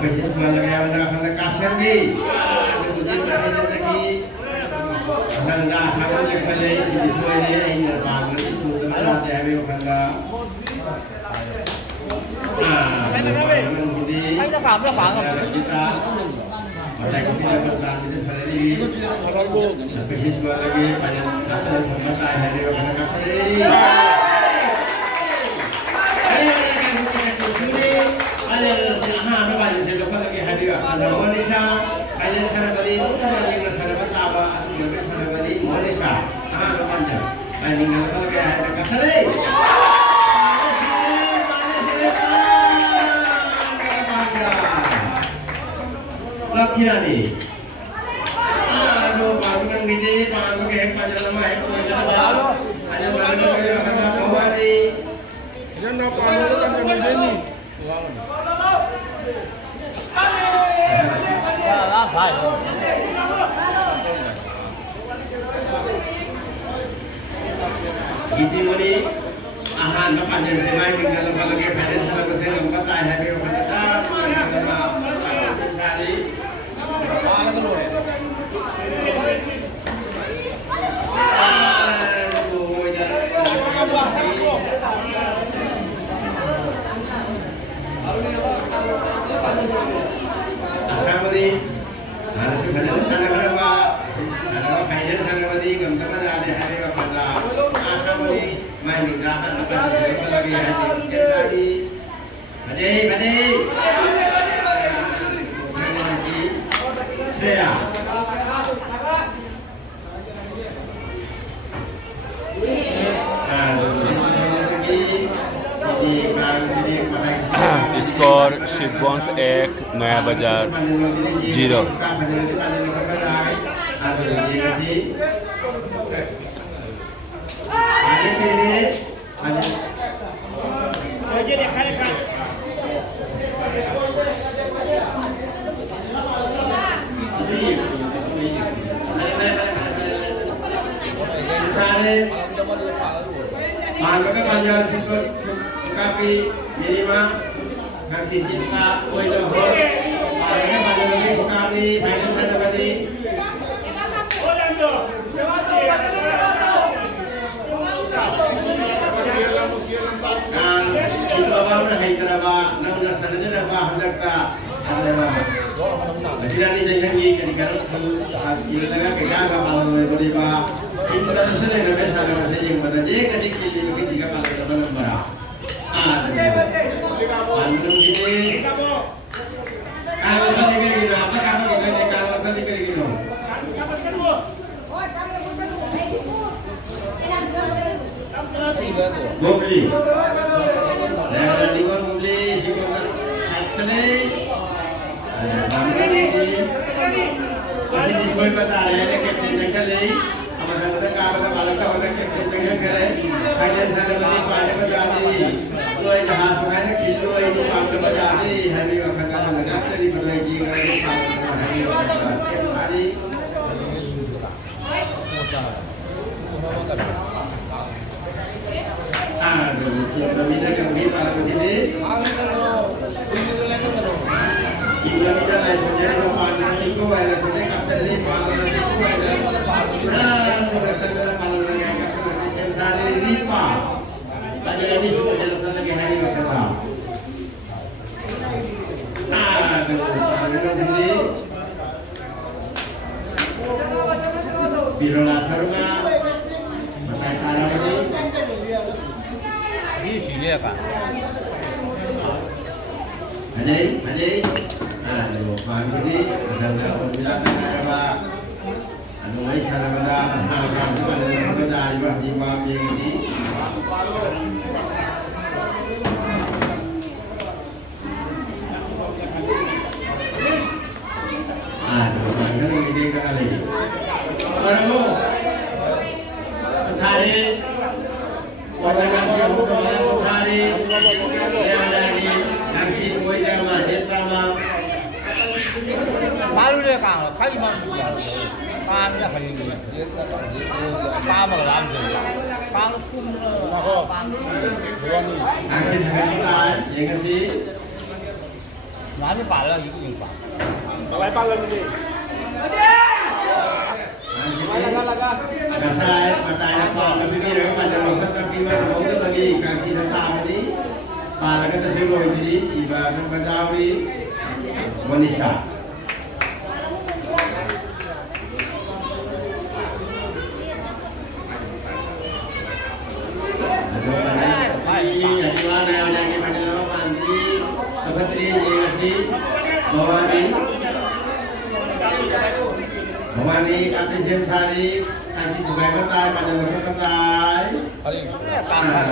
Habis sekolah kaya anak kasar ni. Itu dia lagi. Anak sama yang pelai sini semua ni ini lepas ni semua ada habis orang. Ay, nakapang. Kita masih kasi dapat lang kita sa sarili. Kasi semua lagi banyak kata sama saya hari orang kasar. Malaysia, kaya sana bali, kaya na sana bataba, at yung sana bali, Malaysia, kanya, ay ningal pa kaya nakasali. Lakina ni. Aduh, baru nang gini, baru kayak panjang lama, ada baru kayak kata bawa ni. Yan na paano lang kami din ni. Iti mo ni ahan na panjang si Mike tinggal lagi finish na kasi ng patay happy ko kata kali Asamari harus kerja sana berapa ada kaya sana beri gambar ada hari apa Asamari main di jalan apa lagi hari tadi saya score Shivganj 1 नया बाजार 0। Maka panjang sifat kapi minima kasih cinta koi dohor ini panjang lagi kapi panjang sana tadi itu apa udah kayak teraba nah udah sana aja dah bah hendak tak ada tidak ni jangan lagi ketika ini lagi kerja apa kalau boleh bah itu dah sudah ada besar ada besar yang pada je kasih kili bagi jika kalau dapat nombor Bandung ini kalau tadi kayak gini apa kalau tadi kayak gini mau beli dan di kon beli si kon beli Bandung ini masih disebut kata ada kapten jengkel lagi apa kata balak kata kapten jengkel lagi ada sana beli pada berjadi Tuai jahat sebenarnya kilo ini pada berjadi hari waktu kan agak jadi berlagi hari hari aduh kita minta kami para begini kita minta lain menjadi rumah itu ada punya kapten ini pada itu ada kita kalau yang kapten di sentari ripa tadi ini sudah jalan lagi hari kata ini biro lasarnya macam mana Ini sini apa? Ajay, aduh, paham ini, ada orang bilang apa? Anu mai sana bada, anu bada bada iba jiwa ini. Aduh, mana ini kali? Baru, hari, pada hari, yang lagi nasi kue jama, jetama. Baru dia kang, kali mana? Kang dia kali ni. Kang mana lam tu? Kang kum lah. Nasi hari lain, yang nasi Nanti pala gitu yang pak. Balai pala ni. Kasai matanya pak tapi ni orang macam orang tapi orang orang lagi kasih tentang ni. Pala kita sebut ini siapa sembadawi Monisha. Mawani kami sehari kasih sebagai kota pada waktu kota. Paling tanggal.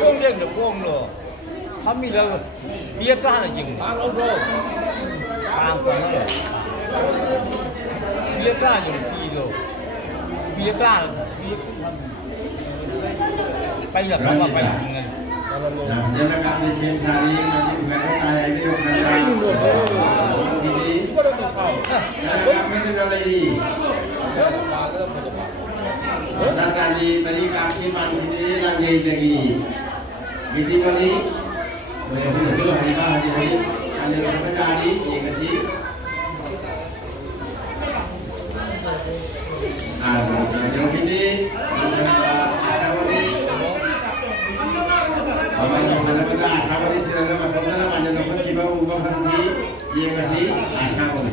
Kuông lên được kuông rồi. Hắn mi đâu biết ra là dừng bán lâu rồi. Tang còn nữa. Biết ra dùng gì rồi. Biết ra là bây giờ nó mà phải ngay. Jangan kami sehari kami sebagai kota yang di ini. Kami tidak lagi. Tadi kami mandi lagi. Jadi kali boleh betul hari ada kerja ini kasih. Jauh ini ada ini. Abang mana pada asal ini sedang masuk dalam ada nomor tiba ubah nanti dia kasih asal ini.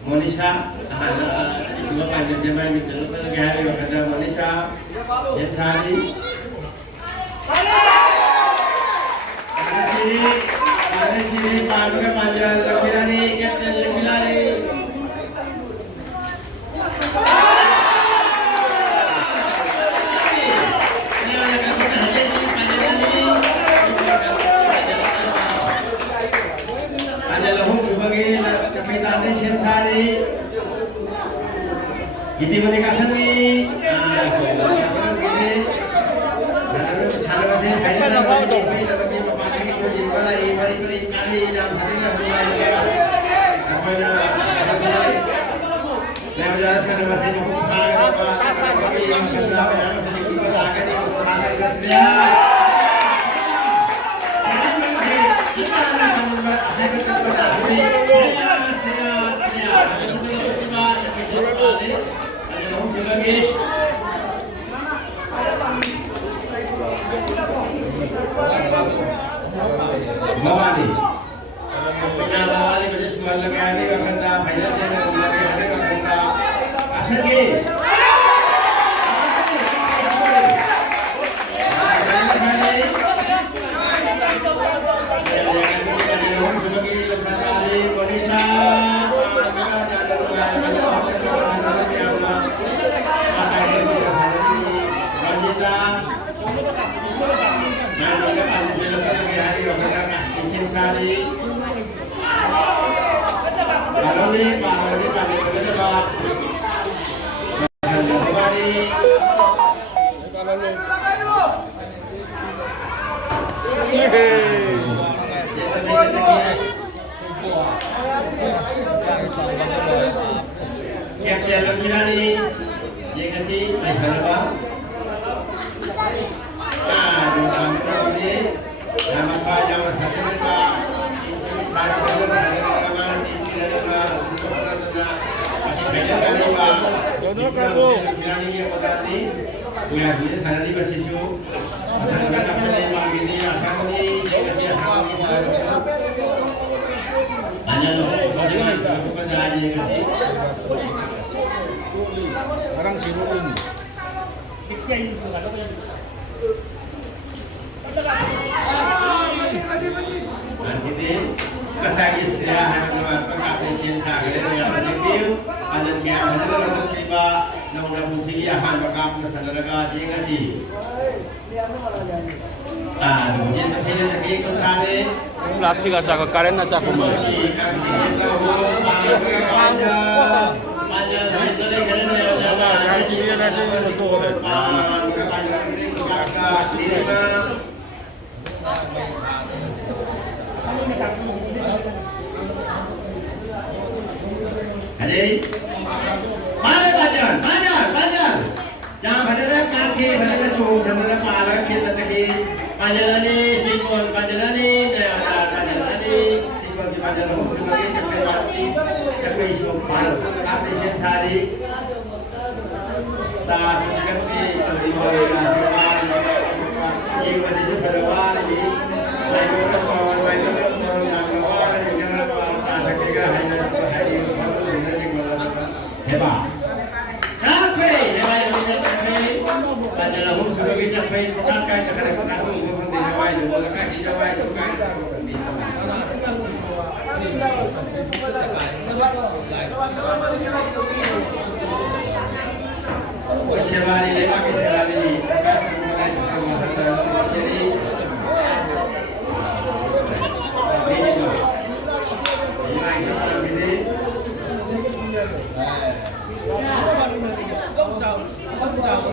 Monisha, dua panjang zaman itu, lagi hari waktu Monisha, yang tadi. Ada sini panjang panjang lebih lagi, kapten lebih lagi. Ini mereka sendiri. Mawani. Pernah mawani kasi semua lagi hari wakanda final jangan lagi hari wakanda Pergi. Kapten Lukirani, ये कैसी ऐसा लगा? Aduh, langsung ini nama Pak yang satu kita Sekarang sibuk ini. Kasih istirahat teman pengabdi cinta kalian yang positif ada siapa juga untuk tiba namun fungsi akan bakal saudara dia kasih jadi kita lagi kembali Plastik aja ke karen aja aku mau. Jadi, mana pajar, jangan pajar kaki, pajar cung, pajar pala, kita tadi pajar ni, sikon pajar ni, pajar ni, sikon di pajar rumah sebagai cepat mati, cepat isopal, kaki sentari, saat seperti pertimbangan nasional, jiwa sisi berdoa ini, baik orang baik orang yang berdoa dan juga saat ketika hanya hebat. Capek, hebat yang bisa capek. Adalah harus sebagai capek. Bekas kain terkadang bekas tunggu di Jawa itu, bekas di Jawa itu kan. Siapa ni lewat siapa ni? Bekas mulai semua jadi. Ini tu. Ini lagi ini.